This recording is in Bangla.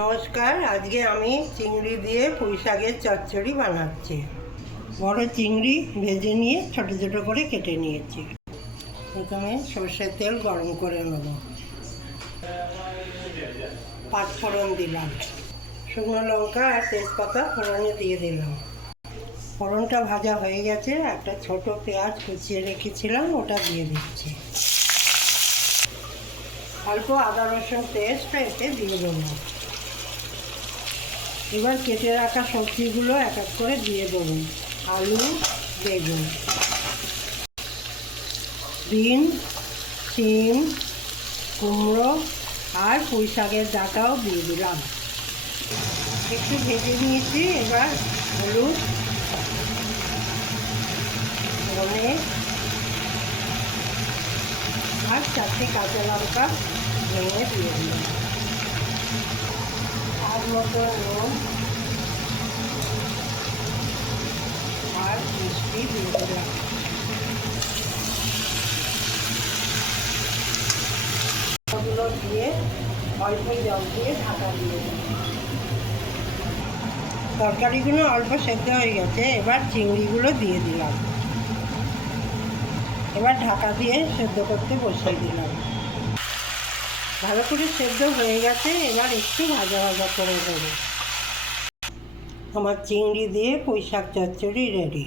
নমস্কার, আজকে আমি চিংড়ি দিয়ে পুঁই শাকের চচ্চড়ি বানাচ্ছি। বড় চিংড়ি ভেজে নিয়ে ছোট ছোট করে কেটে নিয়েছি। প্রথমে সর্ষের তেল গরম করে নেব। পাঁচফোড়ন দিলাম, শুকনো লঙ্কা আর তেজপাতা ফোড়নে দিয়ে দিলাম। ফোড়নটা ভাজা হয়ে গেছে, একটা ছোট পেঁয়াজ কুচিয়ে রেখেছিলাম, ওটা দিয়ে দিচ্ছি। অল্প আদা রসুন পেস্ট এতে দিয়ে দেবো। এবার কেটে রাখা সবজিগুলো এক এক করে দিয়ে দেবো। আলু, বেগুন, বিন, শিম, কুমড়ো আর পুঁই শাকের ডাঁটাও দিয়ে দিলাম। একটু ভেজে নিয়েছি। এবার হলুদ, ধনে আর 4টে কাঁচা লঙ্কা ভেঙে দিয়ে দিলাম। আর মতো নুন আর মিষ্টি দিয়ে দিলাম। ওগুলো দিয়ে অল্প জল দিয়ে ঢাকা দিয়ে দিলাম। তরকারিগুলো অল্প সেদ্ধ হয়ে গেছে, এবার চিংড়িগুলো দিয়ে দিলাম। এবার ঢাকা দিয়ে সেদ্ধ করতে বসিয়ে দিলাম। ভালো করে সেদ্ধ হয়ে গেছে, এবার একটু ভাজা ভাজা করে দেবো। আমার চিংড়ি দিয়ে পুঁই শাক চচ্চড়ি রেডি।